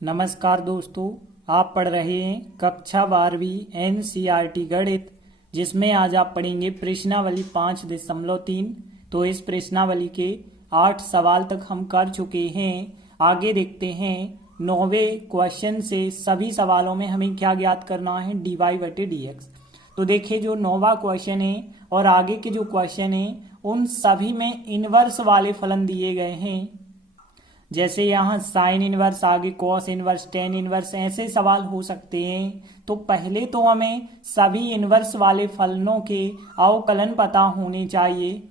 नमस्कार दोस्तों, आप पढ़ रहे हैं कक्षा 12वीं एनसीईआरटी गणित, जिसमें आज आप पढ़ेंगे प्रश्नावली 5.3। तो इस प्रश्नावली के 8 सवाल तक हम कर चुके हैं। आगे देखते हैं 9वें क्वेश्चन से सभी सवालों में हमें क्या ज्ञात करना है, dy/dx। तो देखिए जो 9वां क्वेश्चन है और आगे के जो क्वेश्चन है उन सभी में इनवर्स वाले फलन दिए गए हैं। जैसे यहाँ साइन इनवर्स, आगे कॉस इनवर्स, टेन इनवर्स, ऐसे सवाल हो सकते हैं। तो पहले तो हमें सभी इनवर्स वाले फलनों के अवकलन पता होने चाहिए।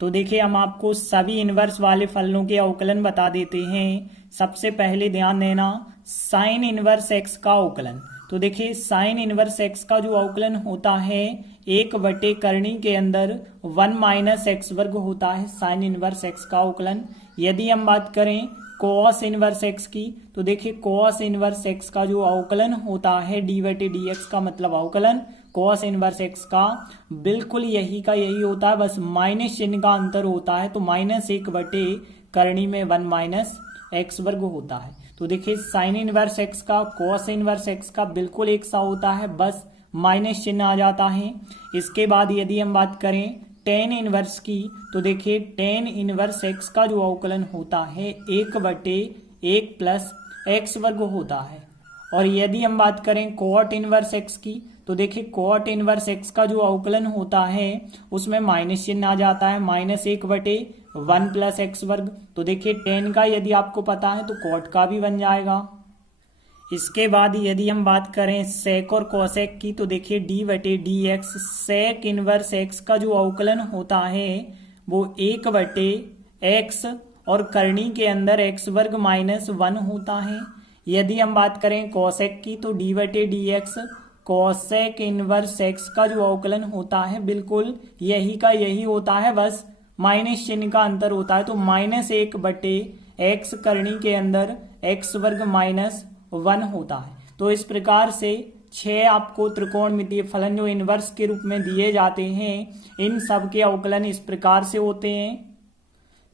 तो देखिए हम आपको सभी इनवर्स वाले फलनों के अवकलन बता देते हैं। सबसे पहले ध्यान देना साइन इनवर्स एक्स का अवकलन। तो देखिए साइन इनवर्स एक्स का जो अवकलन होता है 1/करणी के अंदर 1 - एक्स वर्ग होता है साइन इनवर्स एक्स का अवकलन। यदि हम बात करें कॉस इनवर्स एक्स की, तो देखिए कॉस इनवर्स एक्स का जो अवकलन होता है dy/dx का मतलब अवकलन कॉस इनवर्स एक्स का बिल्कुल यही का यही होता है, बस माइनस चिन्ह का अंतर होता है। तो -1/करणी में 1 - एक्स वर्ग होता है। तो देखिए साइन इनवर्स एक्स का कॉस इनवर्स एक्स का बिल्कुल एक सा होता है, बस माइनस चिन्ह आ जाता है। इसके बाद यदि हम बात करें टेन इनवर्स की, तो देखिए टेन इनवर्स एक्स का जो अवकलन होता है 1/1 + एक्स वर्ग होता है। और यदि हम बात करें कॉट इनवर्स एक्स की, तो देखिए कॉट इनवर्स एक्स का जो अवकलन होता है उसमें माइनस चिन्ह आ जाता है, -1/1 + एक्स वर्ग। तो देखिए टेन का यदि आपको पता है तो कॉट का भी बन जाएगा। इसके बाद यदि हम बात करें सेक और कोसेक की, तो देखिए dy/dx सेक इनवर्स एक्स का जो अवकलन होता है वो 1/x और करणी के अंदर x वर्ग -1 होता है। यदि हम बात करें कोसेक की, तो dy/dx कोसेक इनवर्स एक्स का जो अवकलन होता है बिल्कुल यही का यही होता है, बस माइनस चिन्ह का अंतर होता है। तो -1/x करणी के अंदर x वर्ग -1 होता है। तो इस प्रकार से 6 आपको त्रिकोणमितीय फलन जो इनवर्स के रूप में दिए जाते हैं, इन सब के अवकलन इस प्रकार से होते हैं।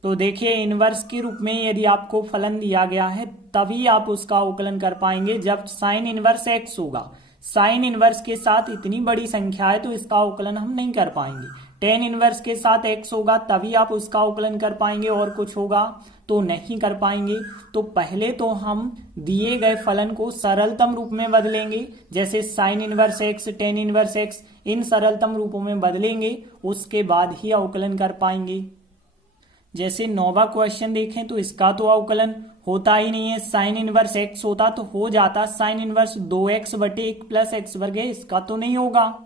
तो देखिए इनवर्स के रूप में यदि आपको फलन दिया गया है तभी आप उसका अवकलन कर पाएंगे जब साइन इनवर्स एक्स होगा। साइन इनवर्स के साथ इतनी बड़ी संख्या है तो इसका अवकलन हम नहीं कर पाएंगे। टेन इनवर्स के साथ एक्स होगा तभी आप उसका अवकलन कर पाएंगे, और कुछ होगा तो नहीं कर पाएंगे। तो पहले तो हम दिए गए फलन को सरलतम रूप में बदलेंगे, जैसे sine inverse x, tan inverse x, इन सरलतम रूपों में बदलेंगे, उसके बाद ही अवकलन कर पाएंगे। जैसे 9वां क्वेश्चन देखें तो इसका तो अवकलन होता ही नहीं है। साइन इनवर्स एक्स होता तो हो जाता, साइन इनवर्स 2x/1 + एक्स वर्ग है, इसका तो नहीं होगा।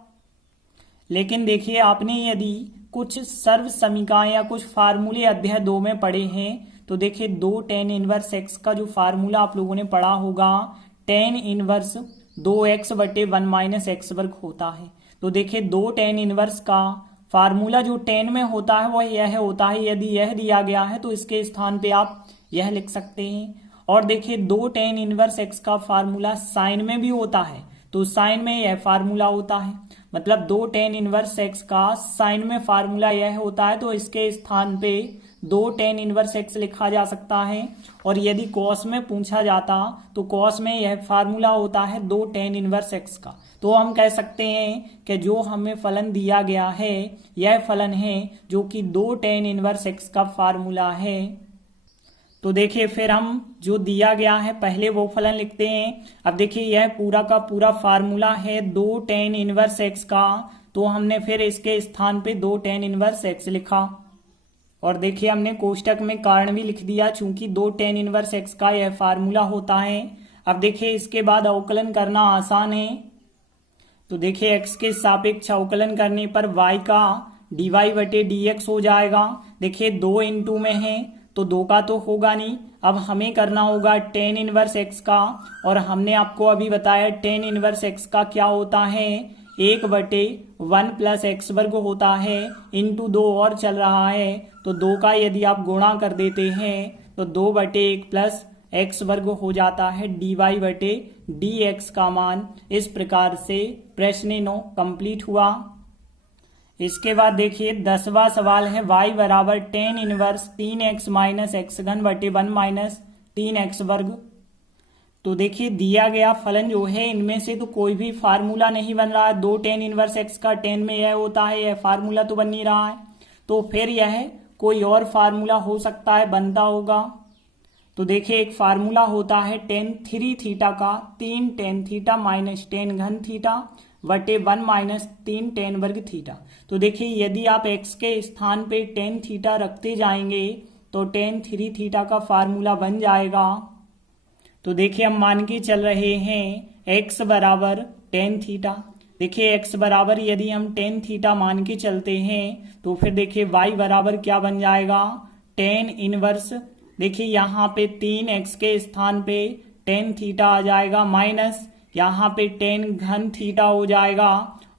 लेकिन देखिए आपने यदि कुछ सर्व समीकरण या कुछ फार्मूले अध्याय 2 में पढ़े हैं, तो देखिए 2 tan इनवर्स एक्स का जो फार्मूला आप लोगों ने पढ़ा होगा, tan इनवर्स 2x/1 - एक्स वर्ग होता है। तो देखिए 2 tan इनवर्स का फार्मूला जो tan में होता है वह यह होता है। यदि यह दिया गया है तो इसके स्थान पे आप यह लिख सकते हैं। और देखिए 2 tan इनवर्स एक्स का फार्मूला साइन में भी होता है, तो साइन में यह फार्मूला होता है। मतलब 2 tan इनवर्स एक्स का साइन में फार्मूला यह होता है, तो इसके स्थान पे 2 tan इनवर्स एक्स लिखा जा सकता है। और यदि कॉस में पूछा जाता तो कॉस में यह फार्मूला होता है 2 tan इनवर्स एक्स का। तो हम कह सकते हैं कि जो हमें फलन दिया गया है यह फलन है जो कि 2 tan इनवर्स एक्स का फार्मूला है। तो देखिए फिर हम जो दिया गया है पहले वो फलन लिखते हैं। अब देखिए यह पूरा का पूरा फार्मूला है 2 tan इनवर्स एक्स का, तो हमने फिर इसके स्थान पे 2 tan इनवर्स एक्स लिखा। और देखिए हमने कोष्टक में कारण भी लिख दिया, चूंकि 2 tan इनवर्स एक्स का यह फार्मूला होता है। अब देखिए इसके बाद अवकलन करना आसान है। तो देखिए x के सापेक्ष अवकलन करने पर y का dy/dx हो जाएगा। देखिए 2 × 2 में है तो 2 का तो होगा नहीं। अब हमें करना होगा tan इनवर्स x का, और हमने आपको अभी बताया tan इनवर्स x का क्या होता है, 1/1 + एक्स वर्ग होता है, इंटू 2 और चल रहा है। तो 2 का यदि आप गुणा कर देते हैं तो 2/1 + एक्स वर्ग हो जाता है, dy/dx का मान। इस प्रकार से प्रश्न 9 कंप्लीट हुआ। इसके बाद देखिए 10वां सवाल है y बराबर tan inverse 3x - x3/1 - 3x वर्ग। तो देखिए दिया गया फलन जो है इनमें से तो कोई भी फार्मूला नहीं बन रहा है। 2 tan इनवर्स x का tan में यह होता है, यह फार्मूला तो बन नहीं रहा है। तो फिर यह कोई और फार्मूला हो सकता है, बनता होगा। तो देखिए एक फार्मूला होता है tan 3 थीटा का 3 tan थीटा माइनस tan घन थीटा बटे 1 माइनस 3 tan वर्ग थीटा। तो देखिए यदि आप x के स्थान पे tan थीटा रखते जाएंगे तो tan 3 थीटा का फार्मूला बन जाएगा। तो देखिए हम मान के चल रहे हैं x बराबर tan थीटा। देखिए x बराबर यदि हम tan थीटा मान के चलते हैं तो फिर देखिए y बराबर क्या बन जाएगा, tan इनवर्स। देखिए यहाँ पे 3x के स्थान पे tan थीटा आ जाएगा माइनस यहाँ पे tan घन थीटा हो जाएगा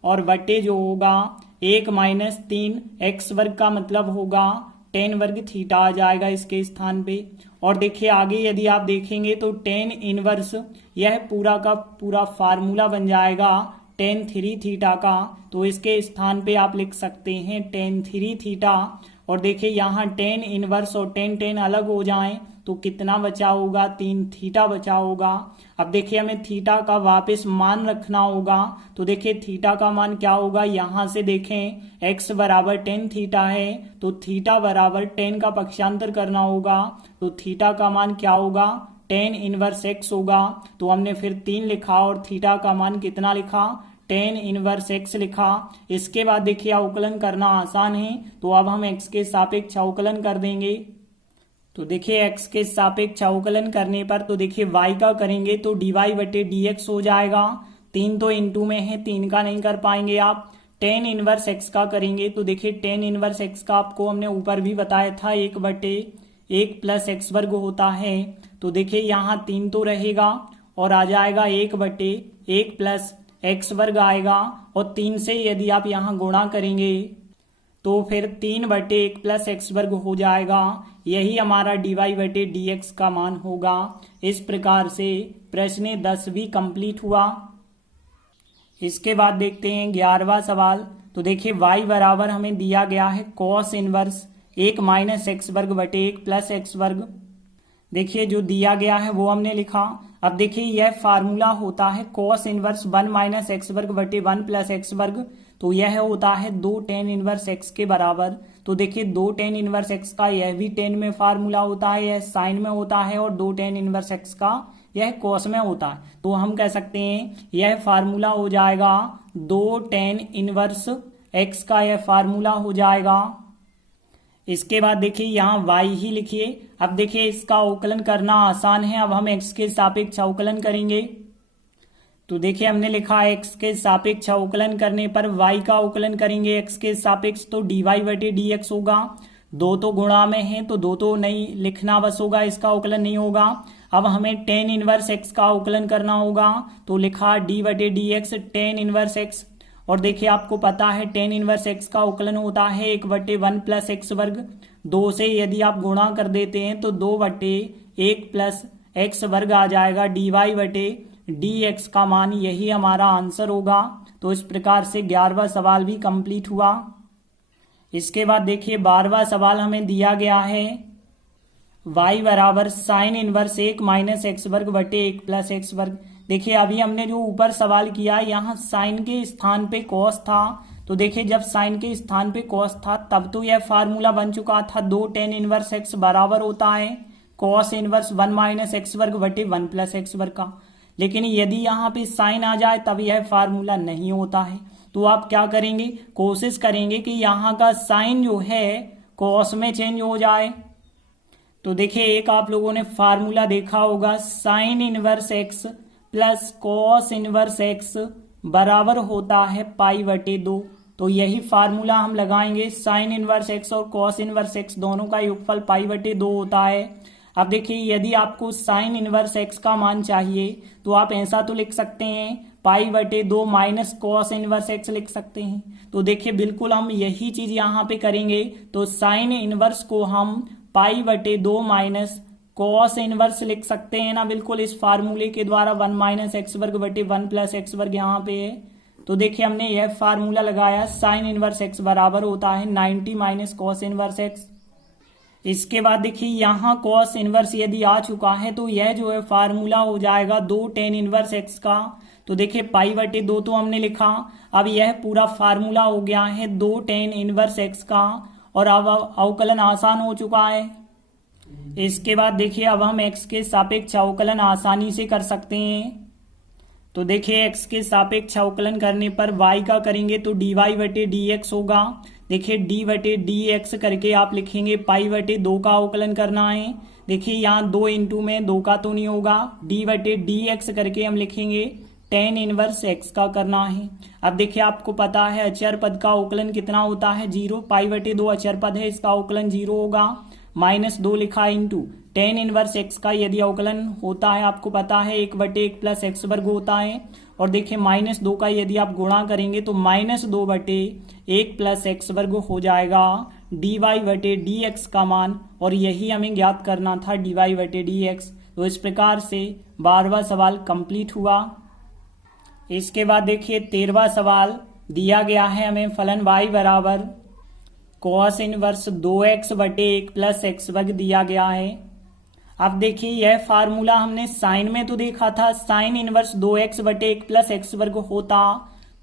और बटे जो होगा 1 माइनस 3 x वर्ग का मतलब होगा tan वर्ग थीटा आ जाएगा इसके स्थान पे। और देखिए आगे यदि आप देखेंगे तो tan इनवर्स यह पूरा का पूरा फार्मूला बन जाएगा tan 3 थीटा का। तो इसके स्थान पे आप लिख सकते हैं tan 3 थीटा। और देखिए यहाँ tan इनवर्स और tan अलग हो जाएं तो कितना बचा होगा, 3 थीटा बचा होगा। अब देखिए हमें थीटा का वापस मान रखना होगा। तो देखिए थीटा का मान क्या होगा, यहाँ से देखें x बराबर tan थीटा है तो थीटा बराबर tan का पक्षांतर करना होगा। तो थीटा का मान क्या होगा, tan इनवर्स x होगा। तो हमने फिर 3 लिखा और थीटा का मान कितना लिखा, tan इनवर्स x लिखा। इसके बाद देखिए अवकलन करना आसान है तो अब हम x के सापेक्ष अवकलन कर देंगे। तो देखिए x के सापेक्ष अवकलन करने पर तो देखिए y का करेंगे तो dy बटे dx हो जाएगा। 3 तो इनटू में है, 3 का नहीं कर पाएंगे आप। tan इनवर्स x का करेंगे तो देखिए tan इनवर्स x का आपको हमने ऊपर भी बताया था 1 बटे 1 प्लस x वर्ग होता है। तो देखिए यहाँ 3 तो रहेगा और आ जाएगा 1 बटे 1 प्लस x वर्ग आएगा। और 3 से यदि आप यहाँ गुणा करेंगे तो फिर 3 बटे 1 प्लस x वर्ग हो जाएगा। यही हमारा dy बटे dx का मान होगा। इस प्रकार से प्रश्न 10 भी कंप्लीट हुआ। इसके बाद देखते हैं 11वां सवाल। तो देखिए y बराबर हमें दिया गया है cos इनवर्स 1 माइनस एक्स वर्ग बटे 1 प्लस एक्स वर्ग। देखिए जो दिया गया है वो हमने लिखा। अब देखिए यह फार्मूला होता है cos इनवर्स 1 माइनस एक्स वर्ग बटे 1 प्लस एक्स वर्ग। तो यह होता है 2 tan इनवर्स x के बराबर। तो देखिए 2 tan इनवर्स x का यह भी tan में फार्मूला होता है, यह साइन में होता है, और 2 tan इनवर्स x का यह cos में होता है। तो हम कह सकते हैं यह फार्मूला हो जाएगा 2 tan इनवर्स x का, यह फार्मूला हो जाएगा। इसके बाद देखिए यहाँ y ही लिखिए। अब देखिए इसका अवकलन करना आसान है। अब हम x के सापेक्ष अवकलन करेंगे। तो देखिए हमने लिखा x के सापेक्ष अवकलन करने पर y का अवकलन करेंगे x के सापेक्ष तो dy बटे dx होगा। 2 तो गुणा में है तो 2 तो नहीं लिखना बस होगा, इसका अवकलन नहीं होगा। अब हमें tan इनवर्स x का अवकलन करना होगा तो लिखा d बटे dx tan इनवर्स x। और देखिए आपको पता है tan इनवर्स x का अवकलन होता है 1 बटे 1 प्लस एक्स वर्ग। 2 से यदि आप गुणा कर देते हैं तो 2 बटे 1 प्लस एक्स वर्ग आ जाएगा। dy बटे dx का मान यही हमारा आंसर होगा। तो इस प्रकार से 11वां सवाल भी कंप्लीट हुआ। इसके बाद देखिए 12वां सवाल हमें दिया गया है y बराबर साइन इनवर्स 1 माइनस एक्स वर्ग बटे 1 प्लस एक्स वर्ग। देखिए अभी हमने जो ऊपर सवाल किया यहाँ साइन के स्थान पे cos था। तो देखिए जब साइन के स्थान पे cos था तब तो यह फार्मूला बन चुका था 2 tan इनवर्स x बराबर होता है cos इनवर्स 1 माइनस एक्स वर्ग बटे 1 प्लस एक्स वर्ग का। लेकिन यदि यहाँ पे साइन आ जाए तब यह फार्मूला नहीं होता है। तो आप क्या करेंगे, कोशिश करेंगे कि यहाँ का साइन जो है cos में चेंज हो जाए। तो देखिए एक आप लोगों ने फार्मूला देखा होगा sine inverse x plus cos inverse x बराबर होता है पाई बटे 2। तो यही फार्मूला हम लगाएंगे। साइन इनवर्स x और cos इनवर्स x दोनों का योगफल पाई बटे 2 होता है। अब देखिए यदि आपको साइन इनवर्स x का मान चाहिए तो आप ऐसा तो लिख सकते हैं पाई बटे 2 माइनस cos इनवर्स x लिख सकते हैं। तो देखिए बिल्कुल हम यही चीज यहाँ पे करेंगे। तो साइन इनवर्स को हम पाई बटे 2 माइनस cos इनवर्स लिख सकते हैं ना, बिल्कुल इस फार्मूले के द्वारा 1 माइनस एक्स वर्ग बटे 1 प्लस एक्स वर्ग यहाँ पे है। तो देखिए हमने यह फार्मूला लगाया साइन इनवर्स x बराबर होता है 90 माइनस cos इनवर्स x। इसके बाद देखिए यहाँ कॉस इनवर्स यदि आ चुका है तो यह जो है फार्मूला हो जाएगा 2 tan इनवर्स एक्स का। तो देखिए पाई बटे 2 तो हमने लिखा, अब यह पूरा फार्मूला हो गया है 2 tan इनवर्स एक्स का, और अब अवकलन आसान हो चुका है। इसके बाद देखिए अब हम एक्स के सापेक्ष अवकलन आसानी से कर सकते हैं। तो देखिए एक्स के सापेक्ष अवकलन करने पर y का करेंगे तो dy बटे डी एक्स होगा। देखिए d बटे डी एक्स करके आप लिखेंगे पाई बटे 2 का अवकलन करना है। देखिए यहाँ 2 इंटू में 2 का तो नहीं होगा, d बटे डी एक्स करके हम लिखेंगे tan इनवर्स x का करना है। अब देखिए आपको पता है अचर पद का अवकलन कितना होता है 0, पाई बटे 2 अचर पद है, इसका अवकलन 0 होगा। -2 लिखा इंटू tan इनवर्स x का यदि अवकलन होता है आपको पता है 1 बटे 1 प्लस एक्स वर्ग होता है। और देखिए -2 का यदि आप गुणा करेंगे तो -2 बटे 1 प्लस एक्स वर्ग हो जाएगा dy बटे डी एक्स का मान, और यही हमें ज्ञात करना था dy बटे डी एक्स। तो इस प्रकार से 12वां सवाल कंप्लीट हुआ। इसके बाद देखिए 13वां सवाल दिया गया है हमें फलन y बराबर कॉस इनवर्स 2x बटे 1 प्लस एक्स वर्ग दिया गया है। अब देखिए यह फार्मूला हमने साइन में तो देखा था, साइन इनवर्स 2x बटे 1 प्लस एक्स वर्ग होता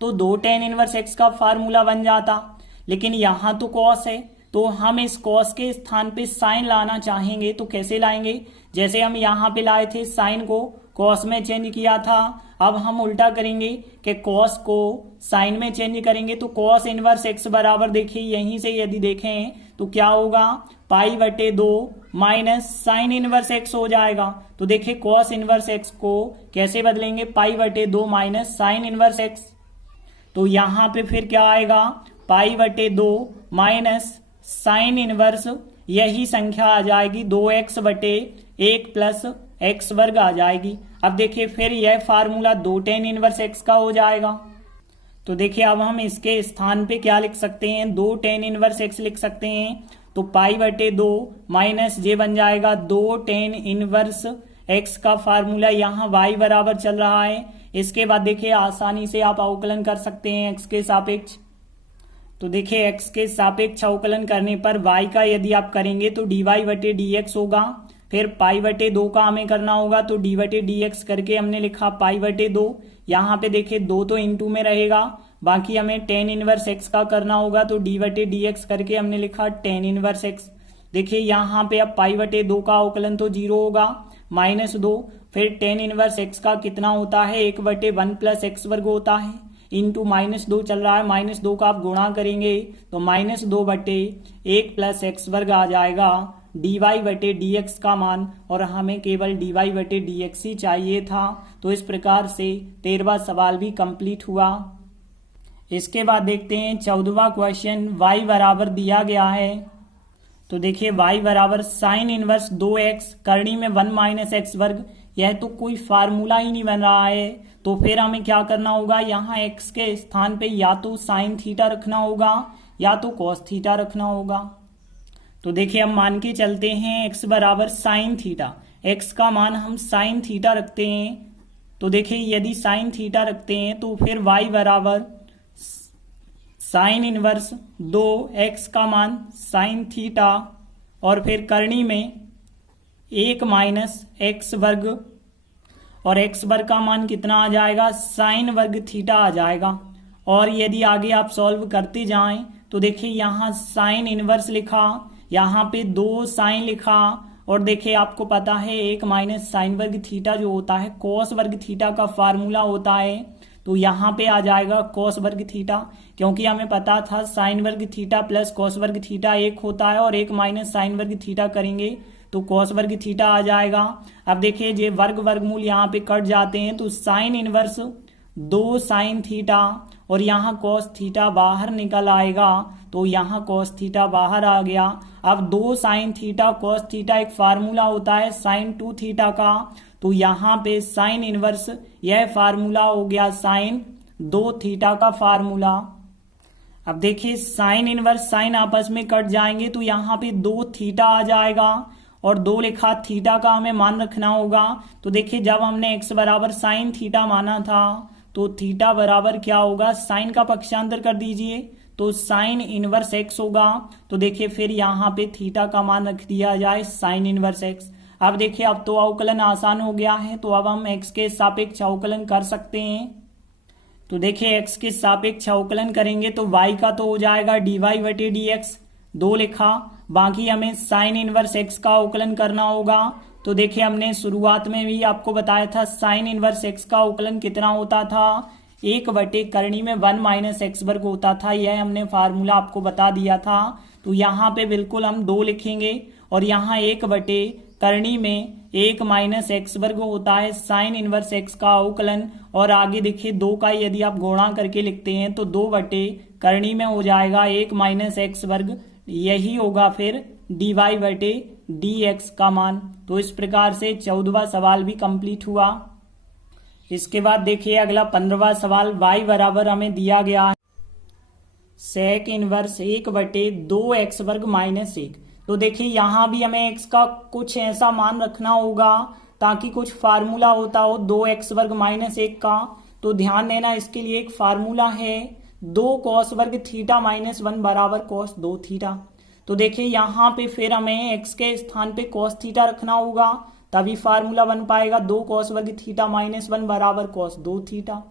तो 2 tan इनवर्स x का फार्मूला बन जाता, लेकिन यहाँ तो कॉस है तो हम इस कॉस के स्थान पे साइन लाना चाहेंगे तो कैसे लाएंगे, जैसे हम यहाँ पे लाए थे साइन को कॉस में चेंज किया था, अब हम उल्टा करेंगे कि कॉस को साइन में चेंज करेंगे। तो कॉस इनवर्स एक्स बराबर देखिए यहीं से यदि देखें तो क्या होगा पाई बटे 2 माइनस साइन इनवर्स एक्स हो जाएगा। तो देखिए कॉस इनवर्स एक्स को कैसे बदलेंगे, पाई बटे 2 माइनस साइन इनवर्स एक्स। तो यहाँ पे फिर क्या आएगा पाई बटे 2 माइनस साइन इनवर्स, यही संख्या आ जाएगी 2x बटे 1 प्लस एक्स वर्ग आ जाएगी। अब देखिए फिर यह फार्मूला 2 tan इनवर्स x का हो जाएगा। तो देखिए अब हम इसके स्थान पे क्या लिख सकते हैं, 2 tan इनवर्स x लिख सकते हैं। तो पाई बटे 2 माइनस जे बन जाएगा 2 tan इनवर्स x का फार्मूला, यहाँ y बराबर चल रहा है। इसके बाद देखिए आसानी से आप अवकलन कर सकते हैं x के सापेक्ष। तो देखिए x के सापेक्ष अवकलन करने पर y का यदि आप करेंगे तो dy बटे डी एक्स होगा, फिर पाई बटे 2 का हमें करना होगा तो डी बटे डी एक्स करके हमने लिखा पाई बटे 2। यहाँ पे देखिए 2 तो इंटू में रहेगा, बाकी हमें tan इनवर्स x का करना होगा तो डी बटे डी एक्स करके हमने लिखा tan इनवर्स x। देखिए यहाँ पे अब पाई बटे 2 का अवकलन तो 0 होगा, -2, फिर tan इनवर्स x का कितना होता है 1 बटे 1 प्लस एक्स वर्ग होता है, इंटू -2 चल रहा है, -2 का आप गुणा करेंगे तो -2 बटे 1 प्लस एक्स वर्ग आ जाएगा dy बटे डी एक्स का मान, और हमें केवल dy बटे डी एक्स ही चाहिए था। तो इस प्रकार से 13वां सवाल भी कंप्लीट हुआ। इसके बाद देखते हैं 14वां क्वेश्चन, y बराबर दिया गया है। तो देखिए y बराबर साइन इनवर्स 2x करनी में 1 माइनस एक्स वर्ग, यह तो कोई फार्मूला ही नहीं बन रहा है। तो फिर हमें क्या करना होगा, यहाँ x के स्थान पे या तो साइन थीटा रखना होगा या तो कॉस थीटा रखना होगा। तो देखिए हम मान के चलते हैं x बराबर साइन थीटा, x का मान हम साइन थीटा रखते हैं। तो देखिए यदि साइन थीटा रखते हैं तो फिर y बराबर साइन इनवर्स 2x का मान साइन थीटा, और फिर करनी में 1 माइनस एक्स वर्ग, और एक्स वर्ग का मान कितना आ जाएगा साइन वर्ग थीटा आ जाएगा। और यदि आगे आप सॉल्व करते जाएं तो देखिए यहाँ साइन इनवर्स लिखा, यहाँ पे 2 साइन लिखा, और देखिए आपको पता है 1 माइनस साइन वर्ग थीटा जो होता है कॉस वर्ग थीटा का फार्मूला होता है, तो यहाँ पे आ जाएगा कॉस वर्ग थीटा, क्योंकि हमें पता था साइन वर्ग थीटा प्लस कॉस वर्ग थीटा 1 होता है, और 1 माइनस साइन वर्ग थीटा करेंगे तो कॉस वर्ग थीटा आ जाएगा। अब देखिए ये वर्ग वर्गमूल यहाँ पे कट जाते हैं तो साइन इनवर्स 2 साइन थीटा, और यहाँ कॉस थीटा बाहर निकल आएगा, तो यहाँ कॉस थीटा बाहर आ गया। अब 2 साइन थीटा कॉस थीटा एक फार्मूला होता है साइन 2 थीटा का, तो यहाँ पे साइन इनवर्स यह फार्मूला हो गया साइन 2 थीटा का फार्मूला। अब देखिए साइन इनवर्स साइन आपस में कट जाएंगे तो यहाँ पे 2 थीटा आ जाएगा, और 2 लिखा थीटा का हमें मान रखना होगा। तो देखिए जब हमने x बराबर साइन थीटा माना था तो थीटा बराबर क्या होगा, साइन का पक्षांतर कर दीजिए तो साइन इनवर्स एक्स होगा। तो देखिए फिर यहाँ पे थीटा का मान रख दिया जाए साइन इनवर्स एक्स। अब देखिए अब तो अवकलन आसान हो गया है, तो अब हम एक्स के सापेक्ष अवकलन कर सकते हैं। तो देखिए एक्स के सापेक्ष अवकलन करेंगे तो वाई का तो हो जाएगा dy बटे dx, 2 लिखा। बाकी हमें साइन इनवर्स एक्स का अवकलन करना होगा। तो देखिए हमने शुरुआत में भी आपको बताया था साइन इनवर्स एक्स का अवकलन कितना होता था, 1 बटे करनी में 1 माइनस एक्स वर्ग होता था। यह हमने फार्मूला आपको बता दिया था। तो यहाँ पे बिल्कुल हम 2 लिखेंगे और यहाँ 1 बटे करनी में 1 माइनस एक्स वर्ग होता है साइन इनवर्स एक्स का अवकलन। और आगे देखिए 2 का यदि आप गुणा करके लिखते हैं तो 2 बटे करनी में हो जाएगा 1 माइनस एक्स वर्ग, यही होगा फिर dy बटे dx का मान। तो इस प्रकार से 14वां सवाल भी कंप्लीट हुआ। इसके बाद देखिए अगला 15वां सवाल, y बराबर हमें दिया गया है सेक इनवर्स 1 बटे 2x वर्ग माइनस 1। तो देखिए यहाँ भी हमें x का कुछ ऐसा मान रखना होगा ताकि कुछ फार्मूला होता हो 2x वर्ग माइनस 1 का। तो ध्यान देना इसके लिए एक फार्मूला है 2 कॉस वर्ग थीटा माइनस 1 बराबर कॉस 2 थीटा। तो देखिए यहाँ पे फिर हमें x के स्थान पे कॉस थीटा रखना होगा, तभी फार्मूला बन पाएगा 2 कॉस वर्ग थीटा माइनस 1 बराबर कॉस 2 थीटा।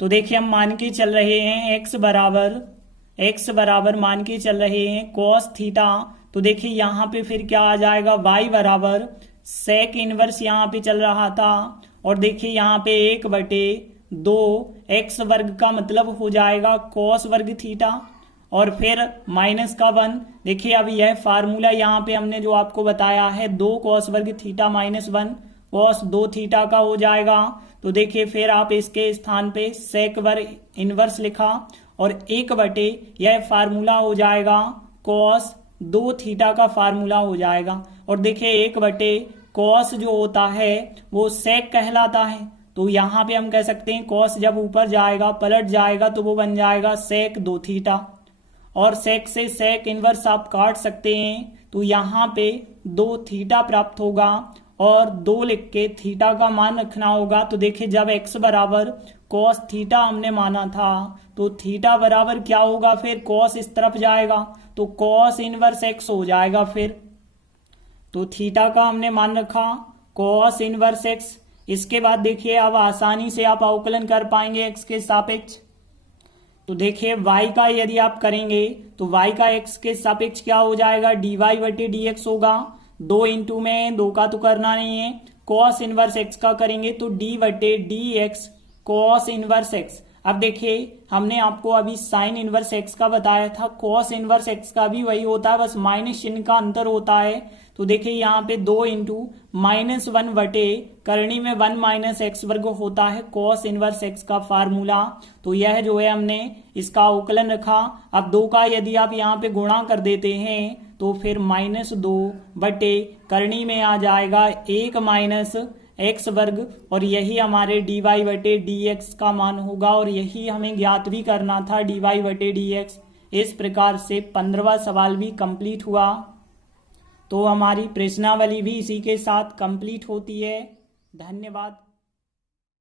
तो देखिए हम मान के चल रहे हैं x बराबर मान के चल रहे हैं कॉस थीटा। तो देखिए यहाँ पे फिर क्या आ जाएगा, y बराबर सेक इनवर्स यहाँ पे चल रहा था और देखिए यहाँ पे 1 बटे 2 x वर्ग का मतलब हो जाएगा कॉस वर्ग थीटा और फिर माइनस का 1। देखिए अब यह फार्मूला यहाँ पे हमने जो आपको बताया है 2 कॉस वर्ग थीटा माइनस 1 कॉस 2 थीटा का हो जाएगा। तो देखिए फिर आप इसके स्थान पे सेक वर्ग इनवर्स लिखा और 1 बटे यह फार्मूला हो जाएगा कॉस 2 थीटा का फार्मूला हो जाएगा। और देखिए 1 बटे कॉस जो होता है वो सेक कहलाता है। तो यहाँ पे हम कह सकते हैं कॉस जब ऊपर जाएगा पलट जाएगा तो वो बन जाएगा सेक 2 थीटा और सेक से सेक इनवर्स आप काट सकते हैं। तो यहाँ पे 2 थीटा प्राप्त होगा और 2 लिख के थीटा का मान रखना होगा। तो देखिए जब x बराबर कॉस थीटा हमने माना था तो थीटा बराबर क्या होगा, फिर कॉस इस तरफ जाएगा तो कॉस इनवर्स x हो जाएगा। फिर तो थीटा का हमने मान रखा कॉस इनवर्स x। इसके बाद देखिए अब आसानी से आप अवकलन कर पाएंगे x के सापेक्ष। तो देखिए y का यदि आप करेंगे तो y का x के सापेक्ष क्या हो जाएगा, dy बटे dx होगा। 2 इंटू में 2 का तो करना नहीं है, कॉस इनवर्स x का करेंगे तो d बटे dx कॉस इनवर्स x। अब देखिए हमने आपको अभी साइन इनवर्स x का बताया था, कॉस इनवर्स x का भी वही होता है, बस माइनस चिन्ह का अंतर होता है। तो देखिए यहाँ पे 2 इंटू माइनस 1 बटे करनी में 1 माइनस एक्स वर्ग होता है कॉस इनवर्स x का फार्मूला। तो यह जो है हमने इसका अवकलन रखा। अब 2 का यदि आप यहाँ पे गुणा कर देते हैं तो फिर -2 बटे करनी में आ जाएगा 1 माइनस एक्स वर्ग और यही हमारे dy बटे dx का मान होगा और यही हमें ज्ञात भी करना था dy बटे dx। इस प्रकार से 15वां सवाल भी कंप्लीट हुआ। तो हमारी प्रश्नावली भी इसी के साथ कंप्लीट होती है। धन्यवाद।